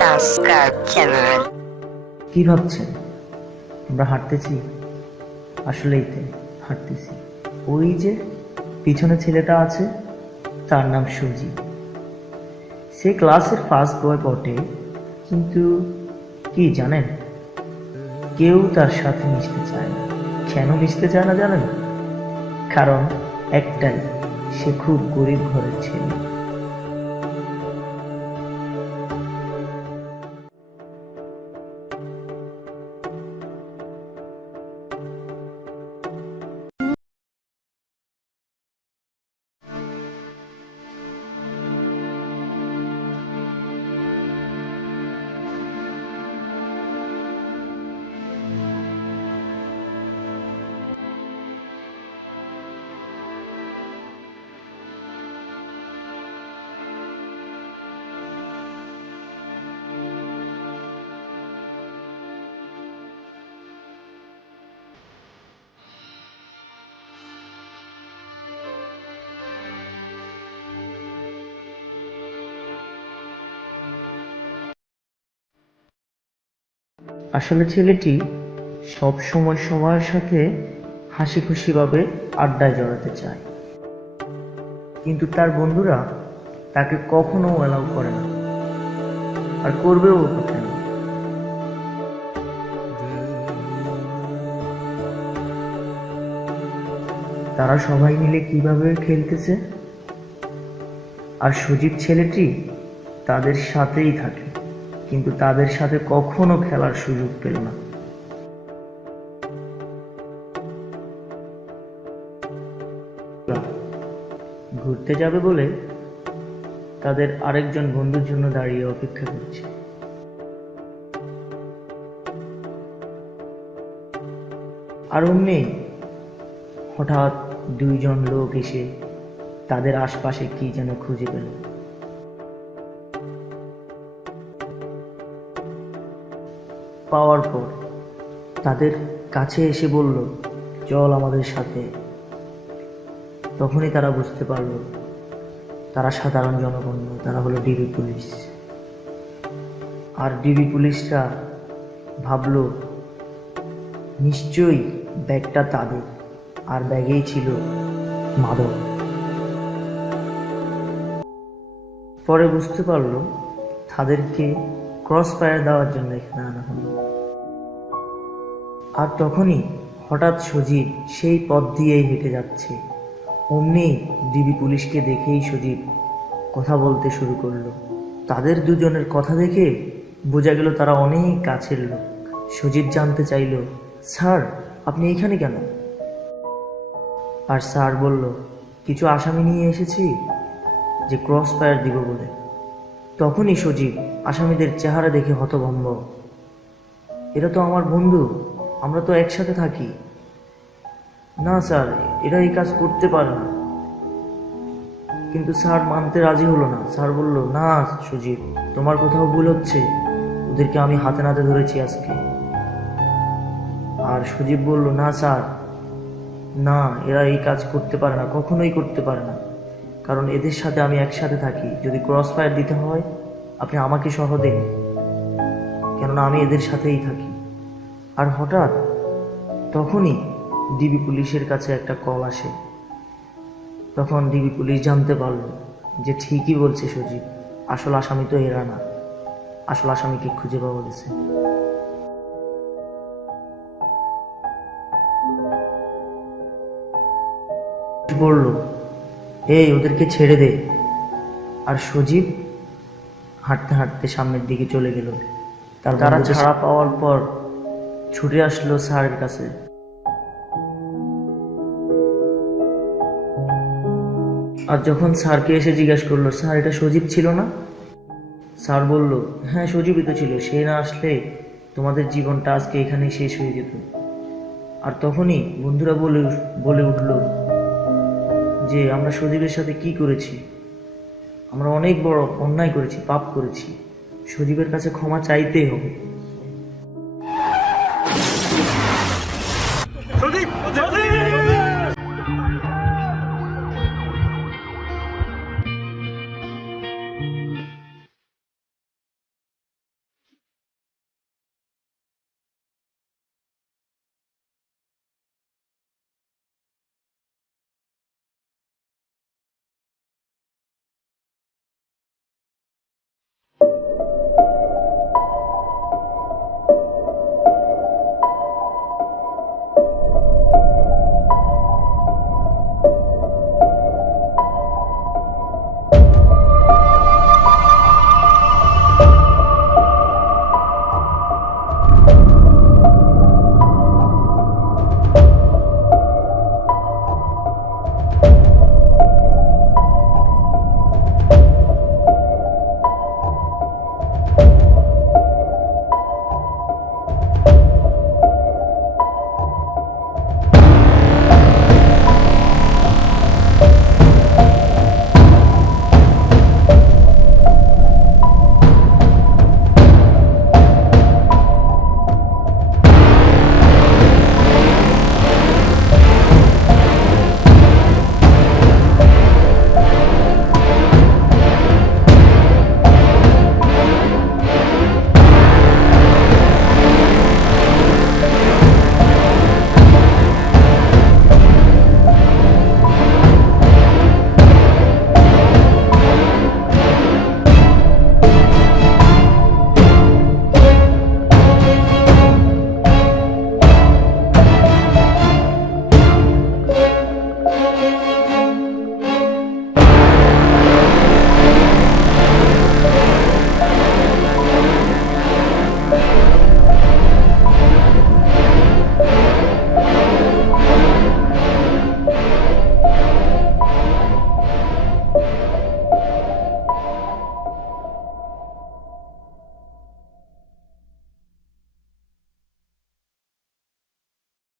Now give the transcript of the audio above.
Subscribe channel. কি ভাবছেন আমরা হাঁটতেছি? আসলেই তো হাঁটতেছি। ওই যে পিছনে ছেলেটা আছে, তার নাম সুজি। সে ক্লাসের ফার্স্ট বয় বটে, কিন্তু কি জানেন, কেউ তার সাথে মিশতে চায় না। কেন মিশতে চায় না জানেন? কারণ একটাই, সে খুব গরিব ঘরের ছেলে। আসলে ছেলেটি সব সময় সবার সাথে হাসি খুশি ভাবে আড্ডায় জড়াতে চায়, কিন্তু তার বন্ধুরা তাকে কখনো অ্যালাউ করে না, আর করবেও কেন। তারা সবাই মিলে কিভাবে খেলতেছে, আর সুজিত ছেলেটি তাদের সাথেই থাকে, কিন্তু তাদের সাথে কখনো খেলার সুযোগ পেল না। ঘুরতে যাবে বলে তাদের আরেকজন বন্ধুর জন্য দাঁড়িয়ে অপেক্ষা করছে। আর অমনি হঠাৎ দুইজন লোক এসে তাদের আশপাশে কি যেন খুঁজে পেল। পাওয়ার পর তাদের কাছে এসে বলল, চল আমাদের সাথে। তখনই তারা বুঝতে পারল তারা সাধারণ জনগণ নয়, তারা হলো ডিবি পুলিশ। আর ডিবি পুলিশরা ভাবল নিশ্চয়ই ব্যাগটা তাদের, আর ব্যাগেই ছিল মাদক। পরে বুঝতে পারল তাদেরকে ক্রস ফায়ার দেওয়ার জন্য এখানে আনা হলো। আর তখনই হঠাৎ সজীব সেই পথ দিয়েই হেঁটে যাচ্ছে। অমনি ডিবি পুলিশকে দেখেই সজীব কথা বলতে শুরু করলো। তাদের দুজনের কথা দেখে বোঝা গেল তারা অনেক কাছের লোক। সজীব জানতে চাইল, স্যার আপনি এখানে কেন? আর স্যার বলল, কিছু আসামি নিয়ে এসেছি যে ক্রস ফায়ার দিব বলে। তখনই সজীব আসামিদের চেহারা দেখে হতভম্ব। এরা তো আমার বন্ধু, আমরা তো একসাথে থাকি। না স্যার, এরা এই কাজ করতে পারে না। কিন্তু স্যার মানতে রাজি হলো না। স্যার বলল, না সজীব, তোমার কোথাও ভুল হচ্ছে, ওদেরকে আমি হাতে নাতে ধরেছি আজকে। আর সজীব বলল, না স্যার, না, এরা এই কাজ করতে পারে না, কখনোই করতে পারে না, কারণ এদের সাথে আমি একসাথে থাকি। যদি ক্রস ফায়ার দিতে হয় আপনি আমাকে সহ দেন, কেননা আমি এদের সাথেই থাকি। আর হঠাৎ তখনই ডিবি পুলিশের কাছে একটা কল আসে। তখন ডিবি পুলিশ জানতে পারল যে ঠিকই বলছে সজীব, আসল আসামি তো এরা না, আসল আসামিকে খুঁজে পাওয়া গেছে। বলল, এই ওদেরকে ছেড়ে দে। আর সজীব হাঁটতে হাঁটতে সামনের দিকে চলে গেল। তারা ছাড়া পাওয়ার পর ছুটে আসলো স্যারের কাছে। আর যখন স্যারকে এসে জিজ্ঞাসা করলো, স্যার এটা সজীব ছিল না? স্যার বলল, হ্যাঁ সজীবই তো ছিল, সে না আসলে তোমাদের জীবনটা আজকে এখানেই শেষ হয়ে যেত। আর তখনই বন্ধুরা বলে উঠল যে আমরা সজীবের সাথে কি করেছি, আমরা অনেক বড় অন্যায় করেছি, পাপ করেছি, সজীবের কাছে ক্ষমা চাইতেই হবে।